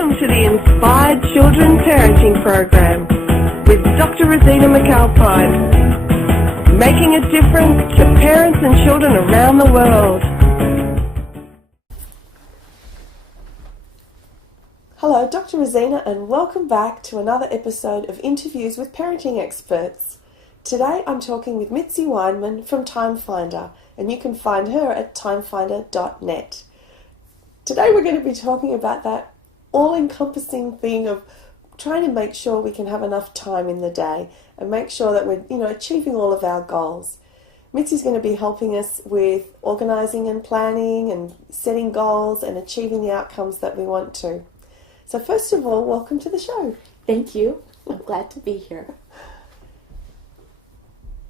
Welcome to the Inspired Children Parenting Program with Dr. Rosina McAlpine, making a difference to parents and children around the world. Hello, Dr. Rosina, and welcome back to another episode of Interviews with Parenting Experts. Today I'm talking with Mitzi Weinman from Timefinder, and you can find her at timefinder.net. Today we're going to be talking about that all-encompassing thing of trying to make sure we can have enough time in the day and make sure that we're, achieving all of our goals. Mitzi's going to be helping us with organising and planning and setting goals and achieving the outcomes that we want to. So first of all, welcome to the show. Thank you. I'm glad to be here.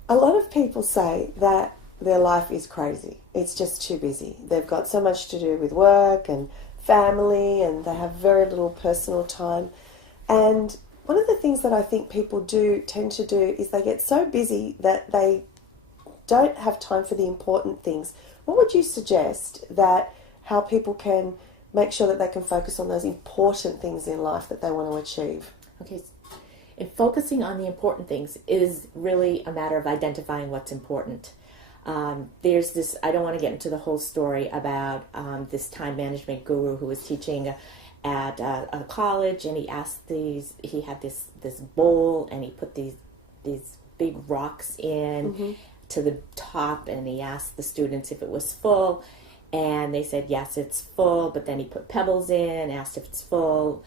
A lot of people say that their life is crazy. It's just too busy. They've got so much to do with work and family, and they have very little personal time. And one of the things that I think people tend to do is they get so busy that they don't have time for the important things. What would you suggest that how people can make sure that they can focus on those important things in life that they want to achieve? Okay, and focusing on the important things is really a matter of identifying what's important. There's this, I don't want to get into the whole story about this time management guru who was teaching at a college, and he had this bowl, and he put these big rocks in to the top, and he asked the students if it was full, and they said, yes, it's full, but then he put pebbles in, asked if it's full,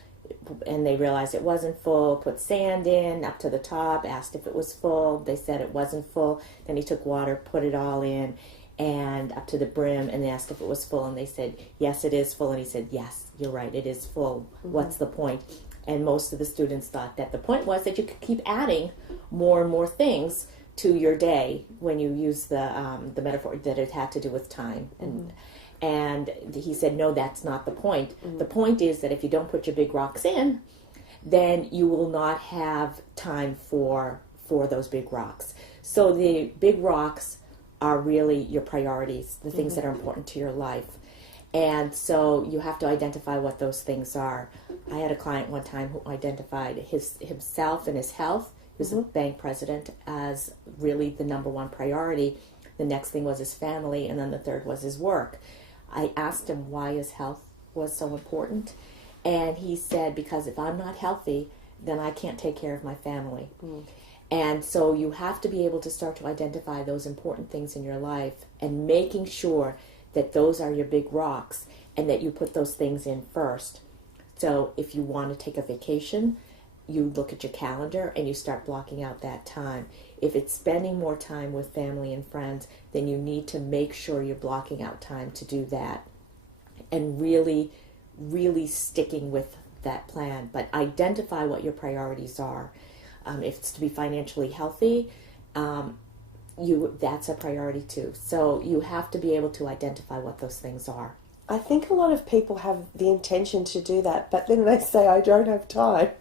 and they realized it wasn't full, put sand in up to the top, asked if it was full, they said it wasn't full, then he took water, put it all in, and up to the brim, and they asked if it was full, and they said, yes, it is full, and he said, yes, you're right, it is full, what's the point? And most of the students thought that the point was that you could keep adding more and more things to your day when you use the metaphor that it had to do with time. And he said, no, that's not the point. The point is that if you don't put your big rocks in, then you will not have time for those big rocks. So the big rocks are really your priorities, the things that are important to your life. And so you have to identify what those things are. I had a client one time who identified himself and his health. He was a bank president as really the number one priority. The next thing was his family, and then the third was his work. I asked him why his health was so important, and he said, because if I'm not healthy, then I can't take care of my family. And so you have to be able to start to identify those important things in your life and making sure that those are your big rocks and that you put those things in first. So if you want to take a vacation, you look at your calendar and you start blocking out that time. If it's spending more time with family and friends, then you need to make sure you're blocking out time to do that and really, really sticking with that plan. But identify what your priorities are. If it's to be financially healthy, that's a priority too. So you have to be able to identify what those things are. I think a lot of people have the intention to do that, but then they say, I don't have time.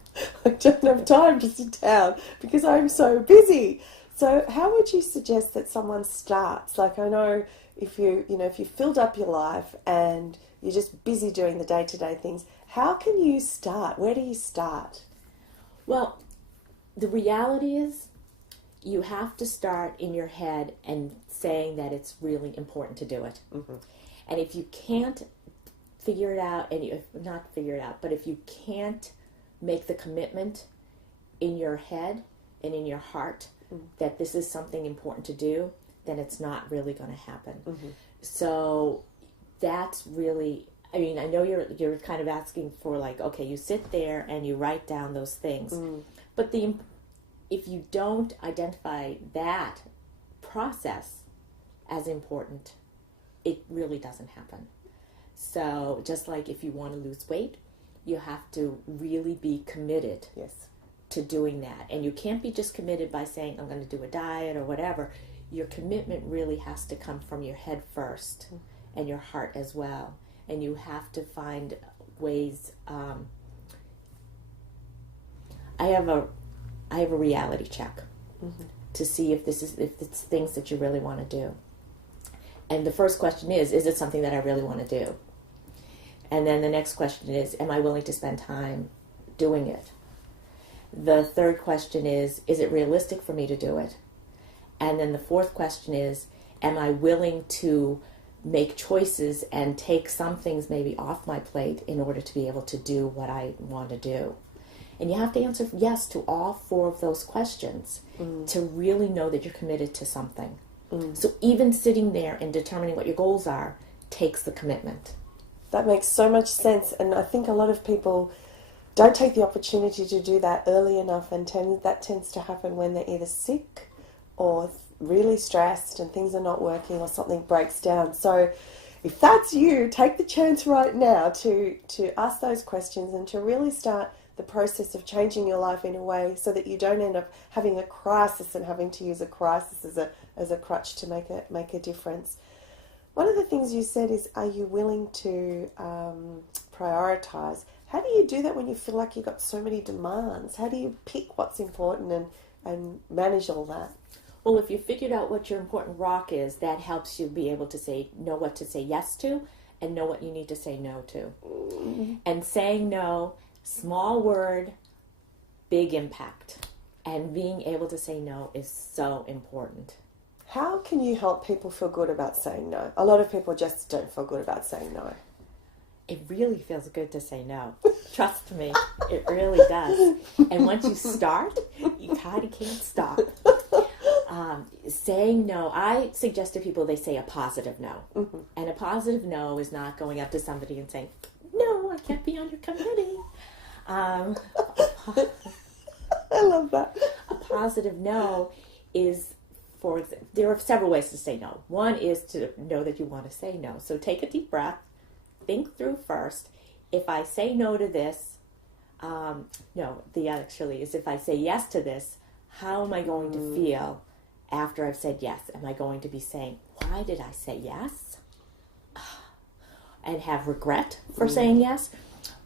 I don't have time to sit down because I'm so busy. So how would you suggest that someone starts? Like, I know if you filled up your life and you're just busy doing the day-to-day things, how can you start? Where do you start? Well, the reality is you have to start in your head and saying that it's really important to do it. And if you can't figure it out, but if you can't make the commitment in your head and in your heart that this is something important to do, then it's not really going to happen. So that's really, I know you're kind of asking for like, okay, you sit there and you write down those things. But if you don't identify that process as important, it really doesn't happen. So just like if you want to lose weight, you have to really be committed to doing that. And you can't be just committed by saying, I'm going to do a diet or whatever. Your commitment really has to come from your head first and your heart as well. And you have to find ways. I have a reality check to see if it's things that you really want to do. And the first question is it something that I really want to do? And then the next question is, am I willing to spend time doing it? The third question is it realistic for me to do it? And then the fourth question is, am I willing to make choices and take some things maybe off my plate in order to be able to do what I want to do? And you have to answer yes to all four of those questions to really know that you're committed to something. So even sitting there and determining what your goals are takes the commitment. That makes so much sense, and I think a lot of people don't take the opportunity to do that early enough, and that tends to happen when they're either sick or really stressed and things are not working or something breaks down. So if that's you, take the chance right now to ask those questions and to really start the process of changing your life in a way so that you don't end up having a crisis and having to use a crisis as a crutch to make a difference. One of the things you said is, are you willing to prioritize? How do you do that when you feel like you've got so many demands? How do you pick what's important and manage all that? Well, if you figured out what your important rock is, that helps you be able to know what to say yes to and know what you need to say no to. And saying no, small word, big impact. And being able to say no is so important. How can you help people feel good about saying no? A lot of people just don't feel good about saying no. It really feels good to say no. Trust me, it really does. And once you start, you kind of can't stop. Saying no, I suggest to people they say a positive no. And a positive no is not going up to somebody and saying, no, I can't be on your committee. I love that. A positive no is, there are several ways to say no. One is to know that you want to say no. So take a deep breath, think through first. If I say no to this, actually is if I say yes to this, how am I going to feel after I've said yes? Am I going to be saying, why did I say yes? And have regret for saying yes?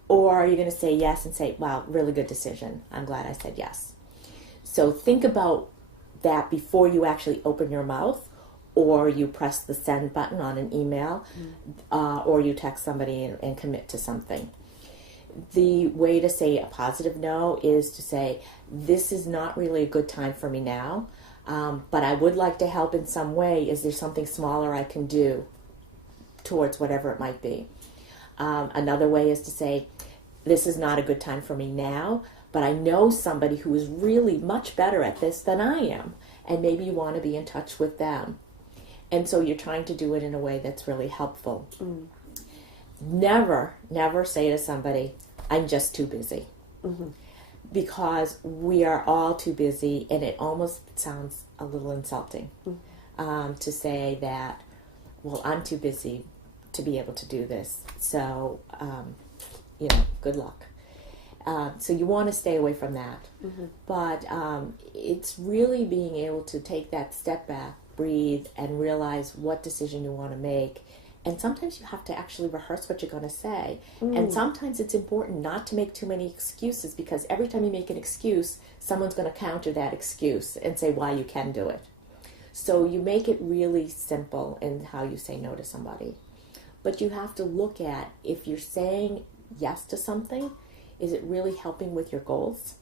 Or are you going to say yes and say, wow, really good decision. I'm glad I said yes. So think about that before you actually open your mouth, or you press the send button on an email, or you text somebody and commit to something. The way to say a positive no is to say, this is not really a good time for me now, but I would like to help in some way. Is there something smaller I can do towards whatever it might be? Another way is to say, this is not a good time for me now, but I know somebody who is really much better at this than I am, and maybe you want to be in touch with them. And so you're trying to do it in a way that's really helpful. Never, never say to somebody, I'm just too busy. Because we are all too busy, and it almost sounds a little insulting to say that, well, I'm too busy to be able to do this. So, good luck. So you want to stay away from that. But it's really being able to take that step back, breathe, and realize what decision you want to make. And sometimes you have to actually rehearse what you're going to say. And sometimes it's important not to make too many excuses, because every time you make an excuse, someone's going to counter that excuse and say why you can do it. So you make it really simple in how you say no to somebody. But you have to look at, if you're saying yes to something, is it really helping with your goals?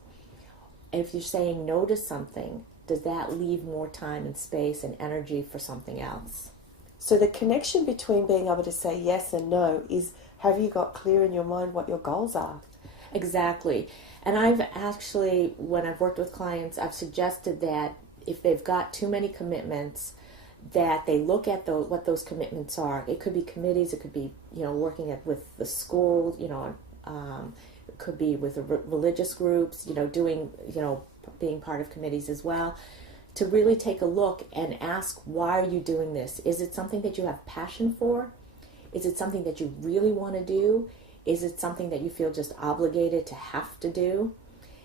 And if you're saying no to something, does that leave more time and space and energy for something else? So the connection between being able to say yes and no is, have you got clear in your mind what your goals are? Exactly. And I've actually, when I've worked with clients, I've suggested that if they've got too many commitments, that they look at what those commitments are. It could be committees, it could be, working with the school, it could be with religious groups, doing, being part of committees as well, to really take a look and ask, why are you doing this? Is it something that you have passion for? Is it something that you really want to do? Is it something that you feel just obligated to have to do?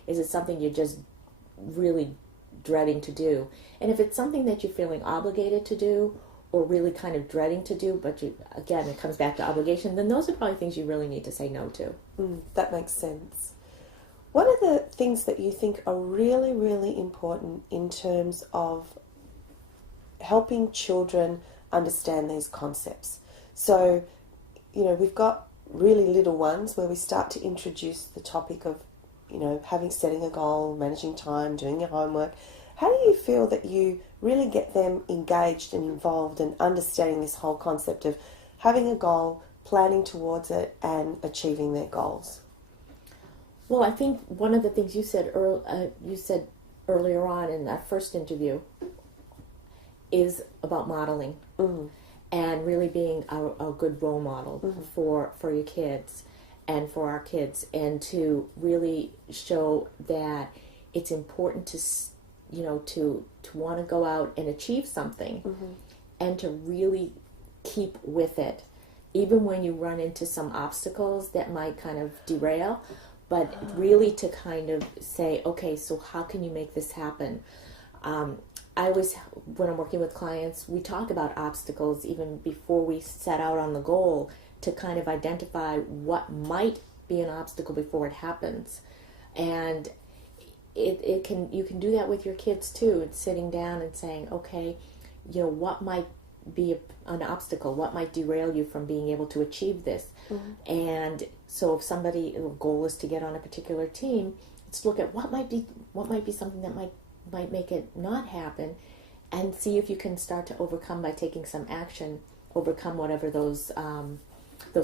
Is it something you're just really dreading to do? And if it's something that you're feeling obligated to do, or really kind of dreading to do, but again, it comes back to obligation, then those are probably things you really need to say no to. That makes sense. What are the things that you think are really, really important in terms of helping children understand these concepts? So, we've got really little ones, where we start to introduce the topic of, setting a goal, managing time, doing your homework, how do you feel that you really get them engaged and involved and understanding this whole concept of having a goal, planning towards it, and achieving their goals? Well, I think one of the things you said earlier on in that first interview is about modeling and really being a good role model for your kids and for our kids, and to really show that it's important to want to go out and achieve something and to really keep with it, even when you run into some obstacles that might kind of derail, but really to kind of say, okay, so how can you make this happen? I always, when I'm working with clients, we talk about obstacles even before we set out on the goal, to kind of identify what might be an obstacle before it happens. And you can do that with your kids too. It's sitting down and saying, okay, what might be an obstacle? What might derail you from being able to achieve this? And so if a goal is to get on a particular team, let's look at what might be something that might make it not happen, and see if you can start to overcome, by taking some action, overcome whatever those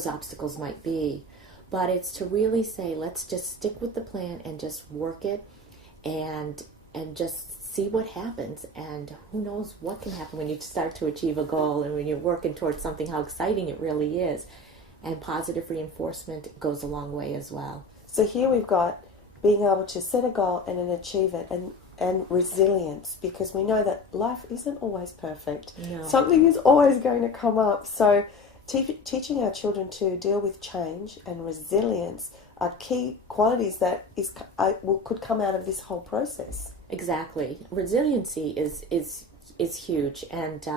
obstacles might be. But it's to really say, let's just stick with the plan and just work it, and just see what happens. And who knows what can happen when you start to achieve a goal, and when you're working towards something, how exciting it really is. And positive reinforcement goes a long way as well. So here we've got being able to set a goal and then achieve it, and resilience, because we know that life isn't always perfect. No. Something is always going to come up. So teaching our children to deal with change and resilience are key qualities that could come out of this whole process. Exactly. Resiliency is huge, and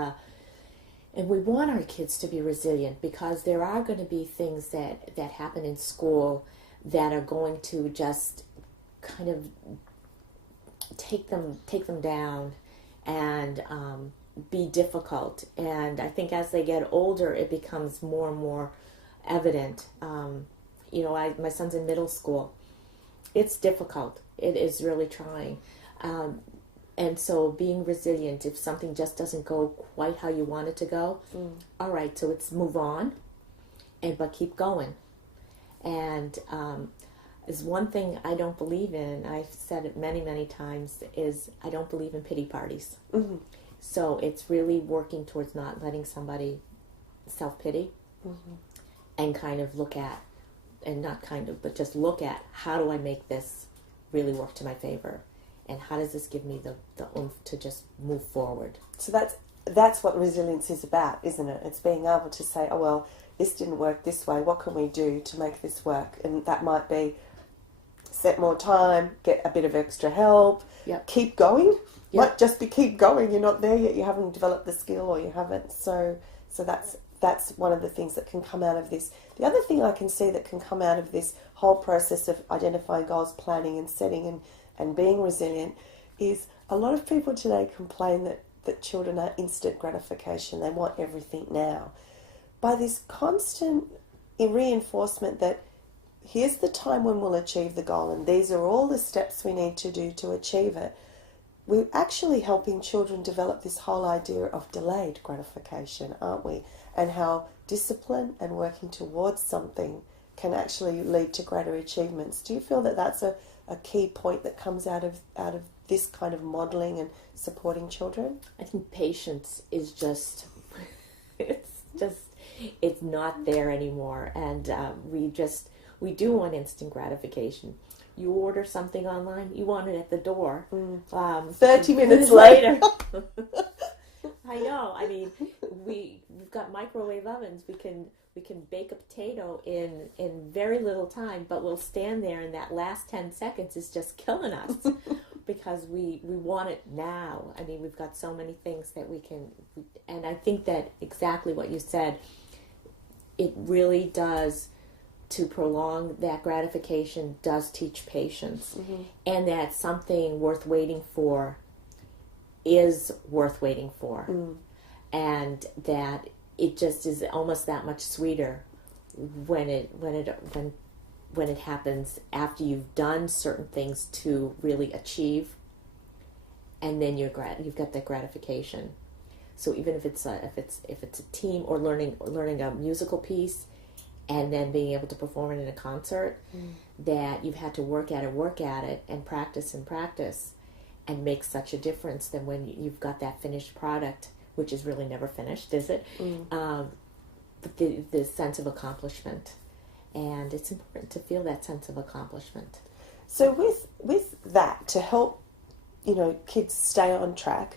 we want our kids to be resilient, because there are going to be things that happen in school that are going to just kind of take them down and be difficult. And I think as they get older, it becomes more and more evident. My son's in middle school. It's difficult. It is really trying. And so being resilient, if something just doesn't go quite how you want it to go, all right, so it's move on, but keep going. And is one thing I don't believe in, I've said it many, many times, is I don't believe in pity parties. So it's really working towards not letting somebody self-pity and kind of look at, and not kind of, but just look at, how do I make this really work to my favor? And how does this give me the oomph to just move forward? So that's what resilience is about, isn't it? It's being able to say, oh, well, this didn't work this way. What can we do to make this work? And that might be set more time, get a bit of extra help, keep going. Might just be keep going. You're not there yet. You haven't developed the skill, or you haven't. So that's one of the things that can come out of this. The other thing I can see that can come out of this whole process of identifying goals, planning and setting and being resilient is, a lot of people today complain that children are instant gratification. They want everything now. By this constant reinforcement that here's the time when we'll achieve the goal, and these are all the steps we need to do to achieve it, we're actually helping children develop this whole idea of delayed gratification, aren't we? And how discipline and working towards something can actually lead to greater achievements. Do you feel that that's a key point that comes out of this kind of modelling and supporting children? I think patience is just, it's not there anymore. And we do want instant gratification. You order something online, you want it at the door. 30 minutes later. I know. I mean, we've got microwave ovens. We can bake a potato in very little time, but we'll stand there, and that last 10 seconds is just killing us because we want it now. I mean, we've got so many things that we can, and I think that exactly what you said, it really does, to prolong that gratification, does teach patience. And that something worth waiting for is worth waiting for. And that it just is almost that much sweeter when it happens after you've done certain things to really achieve, and then you've got that gratification. So even if it's a team or learning a musical piece, and then being able to perform it in a concert, that you've had to work at it, and practice and make such a difference than when you've got that finished product, which is really never finished, is it? But the sense of accomplishment, and it's important to feel that sense of accomplishment. So with that, to help, kids stay on track,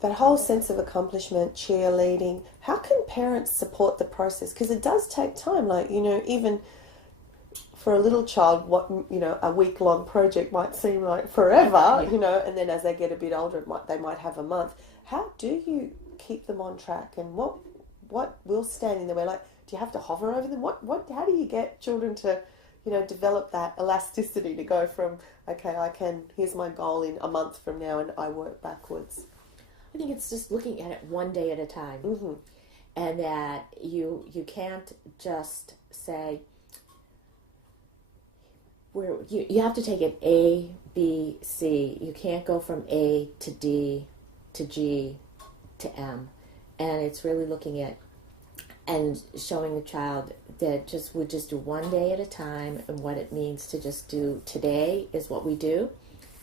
that whole sense of accomplishment, cheerleading, how can parents support the process? Because it does take time. Like, even for a little child, a week-long project might seem like forever, and then as they get a bit older, they might have a month. How do you keep them on track? And what will stand in the way? Like, do you have to hover over them? How do you get children to, develop that elasticity to go from, okay, here's my goal in a month from now, and I work backwards? I think it's just looking at it one day at a time, and that you can't just say you have to take it A, B, C. You can't go from A to D to G to M, and it's really looking at and showing the child that we just do one day at a time, and what it means to just do today is what we do,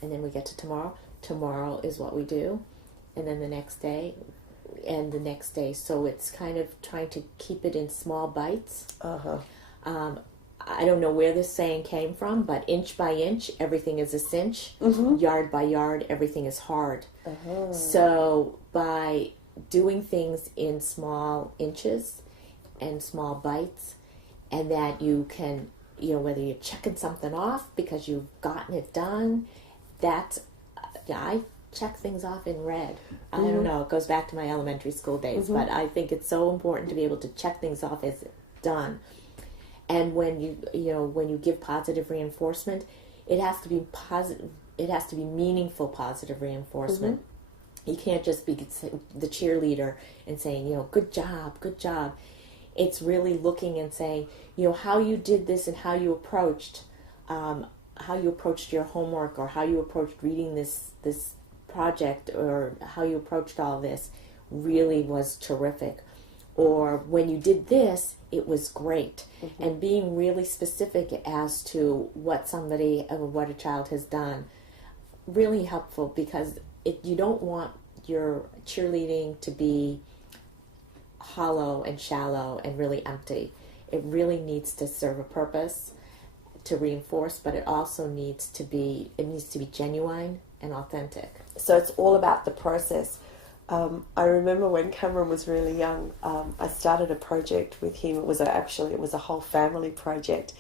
and then we get to tomorrow. Tomorrow is what we do. And then the next day, and the next day. So it's kind of trying to keep it in small bites. I don't know where this saying came from, but inch by inch, everything is a cinch. Yard by yard, everything is hard. So by doing things in small inches and small bites, and that you can, whether you're checking something off because you've gotten it done, I check things off in red. I don't know, it goes back to my elementary school days, but I think it's so important to be able to check things off as done. And when you give positive reinforcement, it has to be positive. It has to be meaningful positive reinforcement. You can't just be the cheerleader and saying, good job, good job. It's really looking and saying, how you did this and how you approached your homework, or how you approached reading this project, or how you approached all this really was terrific. Or when you did this, it was great. And being really specific as to what a child has done, really helpful, because you don't want your cheerleading to be hollow and shallow and really empty. It really needs to serve a purpose to reinforce, but it also needs to be genuine and authentic. So it's all about the process. I remember when Cameron was really young, I started a project with him. It was a whole family project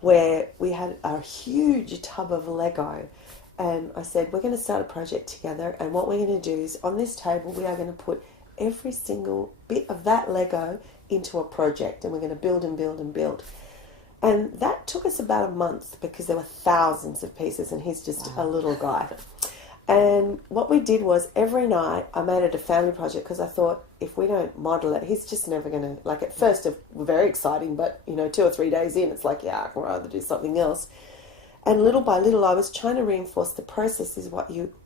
where we had a huge tub of Lego, and I said, we're going to start a project together, and what we're going to do is on this table we are going to put every single bit of that Lego into a project, and we're going to build and build and build. And that took us about a month because there were thousands of pieces, and he's just a little guy. And what we did was every night I made it a family project, because I thought if we don't model it, he's just never going to, like, at first it was very exciting, but 2 or 3 days in, it's like, I'd rather do something else. And little by little I was trying to reinforce the process, is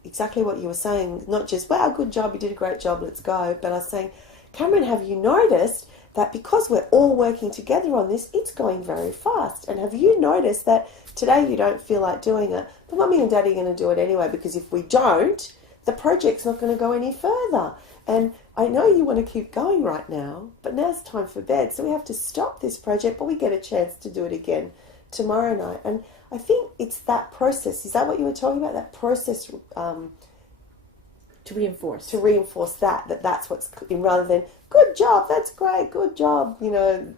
exactly what you were saying, not just, wow, good job, you did a great job, let's go, but I was saying, Cameron, have you noticed that because we're all working together on this, it's going very fast? And have you noticed that today you don't feel like doing it, but Mummy and Daddy are going to do it anyway, because if we don't, the project's not going to go any further. And I know you want to keep going right now, but now's time for bed, so we have to stop this project, but we get a chance to do it again tomorrow night. And I think it's that process. Is that what you were talking about? That process to reinforce. To reinforce that's what's in, rather than good job, that's great, good job,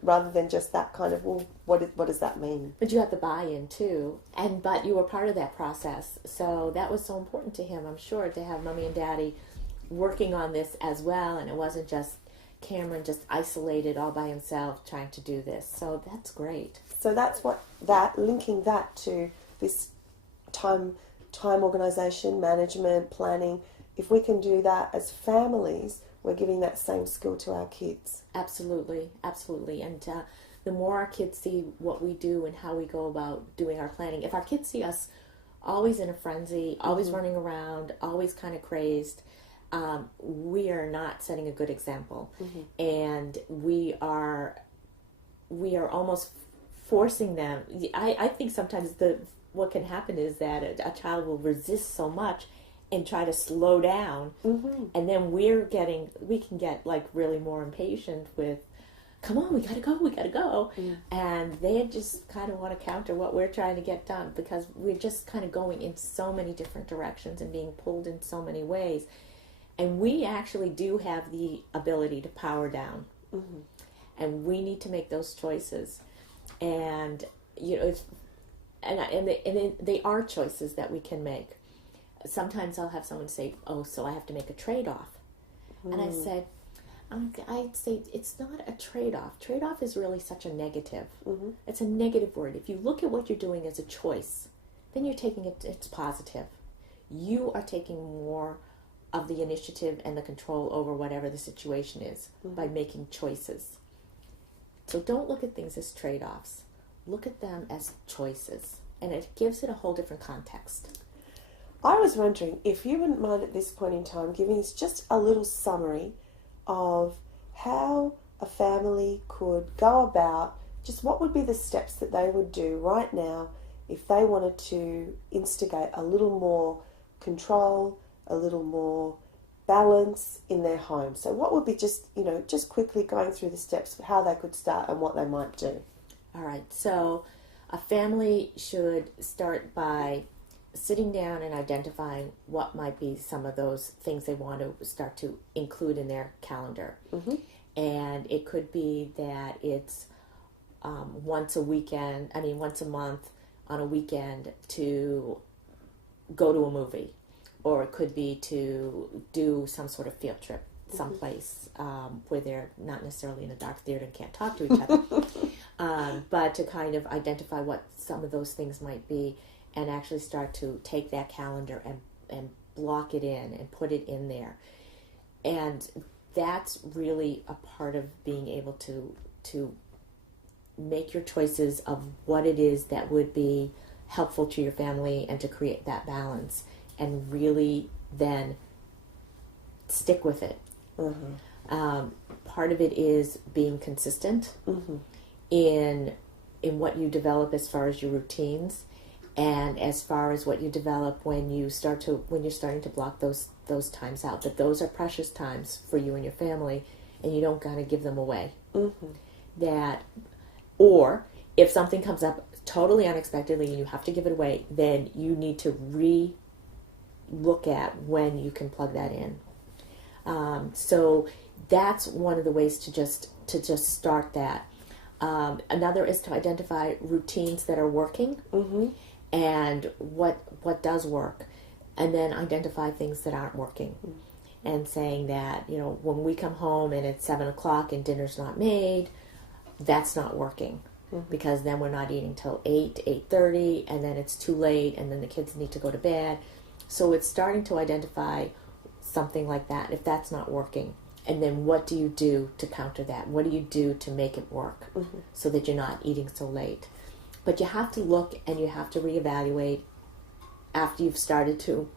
rather than just that kind of, well, what does that mean? But you have the buy-in too, but you were part of that process, so that was so important to him, I'm sure, to have Mommy and Daddy working on this as well, and it wasn't just Cameron just isolated all by himself trying to do this. So that's great. So that's linking that to this time organisation, management, planning. If we can do that as families, we're giving that same skill to our kids. Absolutely, absolutely. And the more our kids see what we do and how we go about doing our planning. If our kids see us always in a frenzy, always running around, always kind of crazed, we are not setting a good example. And we are almost forcing them. I think sometimes what can happen is that a child will resist so much and try to slow down, and then we can get like really more impatient with, come on, we gotta go, and they just kind of want to counter what we're trying to get done, because we're just kind of going in so many different directions and being pulled in so many ways, and we actually do have the ability to power down, and we need to make those choices, and they are choices that we can make. Sometimes I'll have someone say, "Oh, so I have to make a trade-off," and I'd say it's not a trade-off. Trade-off is really such a negative. It's a negative word. If you look at what you're doing as a choice, then you're taking it's positive. You are taking more of the initiative and the control over whatever the situation is by making choices. So don't look at things as trade-offs. Look at them as choices, and it gives it a whole different context. I was wondering if you wouldn't mind at this point in time giving us just a little summary of how a family could go about, just what would be the steps that they would do right now if they wanted to instigate a little more control, a little more balance in their home. So what would be just quickly going through the steps of how they could start and what they might do. All right, so a family should start by sitting down and identifying what might be some of those things they want to start to include in their calendar. And it could be that it's once a month on a weekend to go to a movie, or it could be to do some sort of field trip someplace where they're not necessarily in a dark theater and can't talk to each other, but to kind of identify what some of those things might be, and actually start to take that calendar and block it in and put it in there. And that's really a part of being able to make your choices of what it is that would be helpful to your family and to create that balance, and really then stick with it. Part of it is being consistent in what you develop as far as your routines, and as far as what you develop when you're starting to block those times out, that those are precious times for you and your family, and you don't gotta give them away. Or if something comes up totally unexpectedly and you have to give it away, then you need to look at when you can plug that in. So that's one of the ways to just start that. Another is to identify routines that are working and what does work, and then identify things that aren't working. And saying that, when we come home and it's 7 o'clock and dinner's not made, that's not working, because then we're not eating till 8, 8:30, and then it's too late, and then the kids need to go to bed. So it's starting to identify something like that, if that's not working. And then what do you do to counter that? What do you do to make it work so that you're not eating so late? But you have to look and you have to reevaluate after you've started to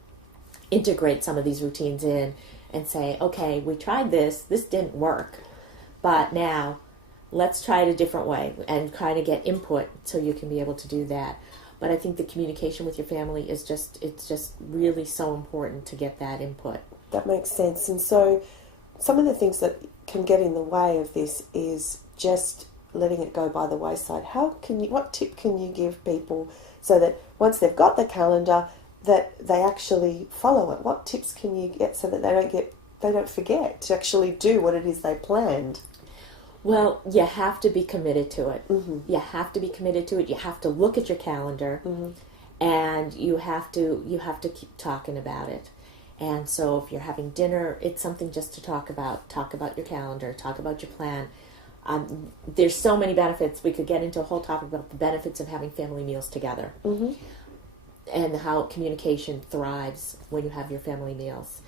integrate some of these routines in and say, okay, we tried this didn't work, but now let's try it a different way and try to get input so you can be able to do that. But I think the communication with your family it's just really so important to get that input. That makes sense. And so some of the things that can get in the way of this is just letting it go by the wayside. What tip can you give people so that once they've got the calendar, that they actually follow it? What tips can you get so that they don't forget to actually do what it is they planned? Well, you have to be committed to it. You have to be committed to it. You have to look at your calendar, and you have to keep talking about it. And so if you're having dinner, it's something just to talk about. Talk about your calendar. Talk about your plan. There's so many benefits. We could get into a whole topic about the benefits of having family meals together, and how communication thrives when you have your family meals.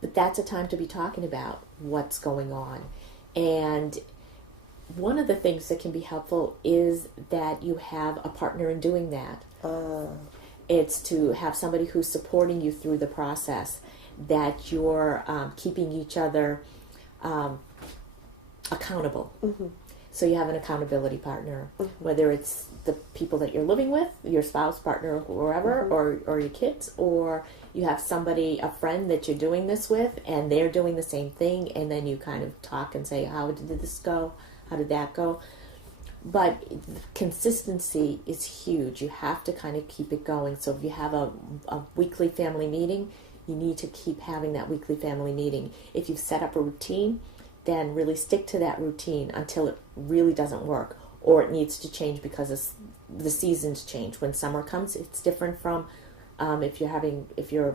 But that's a time to be talking about what's going on. And one of the things that can be helpful is that you have a partner in doing that. It's to have somebody who's supporting you through the process, that you're keeping each other accountable. Mm-hmm. So you have an accountability partner, whether it's the people that you're living with, your spouse, partner, whoever, or your kids, or you have somebody, a friend that you're doing this with, and they're doing the same thing, and then you kind of talk and say, how did this go? How did that go? But consistency is huge. You have to kind of keep it going. So if you have a weekly family meeting, you need to keep having that weekly family meeting. If you've set up a routine, then really stick to that routine until it really doesn't work, or it needs to change because the seasons change. When summer comes, it's different from if you're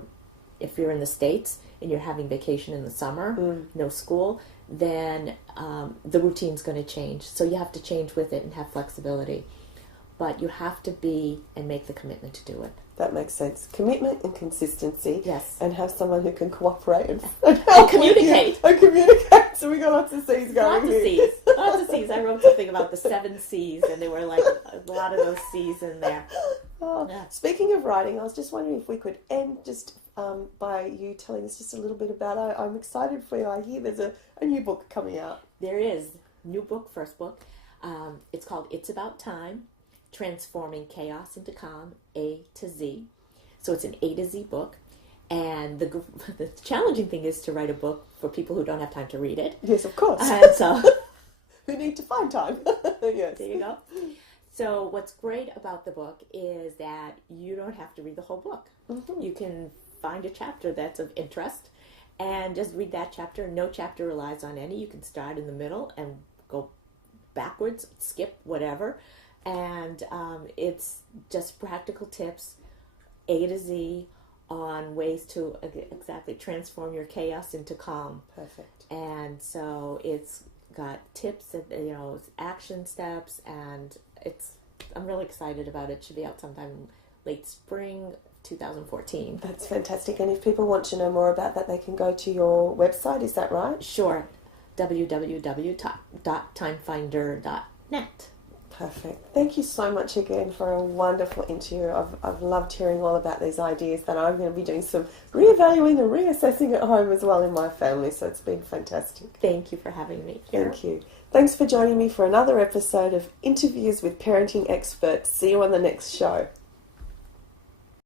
in the States and you're having vacation in the summer, no school, then the routine's going to change. So you have to change with it and have flexibility. But you have to be and make the commitment to do it. That makes sense. Commitment and consistency. Yes. And have someone who can cooperate and communicate. And communicate. So we got lots of C's going Lots of C's. Lots of C's. I wrote something about the 7 C's, and there were like a lot of those C's in there. Oh, Yeah. Speaking of writing, I was just wondering if we could end just by you telling us just a little bit about it. I'm excited for you. I hear there's a new book coming out. There is. New book, first book. It's called It's About Time, Transforming Chaos into Calm, A to Z. So it's an A to Z book. And the challenging thing is to write a book for people who don't have time to read it. Yes, of course. And so who need to find time. Yes. There you go. So what's great about the book is that you don't have to read the whole book. Mm-hmm. You can find a chapter that's of interest and just read that chapter. No chapter relies on any. You can start in the middle and go backwards, skip, whatever. And it's just practical tips, A to Z, on ways to exactly transform your chaos into calm. Perfect. And so it's got tips, action steps, and I'm really excited about it. It should be out sometime late spring 2014. That's fantastic. And if people want to know more about that, they can go to your website. Is that right? Sure. www.timefinder.net. Perfect. Thank you so much again for a wonderful interview. I've loved hearing all about these ideas that I'm going to be doing some reevaluating and reassessing at home as well in my family. So it's been fantastic. Thank you for having me here. Thank you. Thanks for joining me for another episode of Interviews with Parenting Experts. See you on the next show.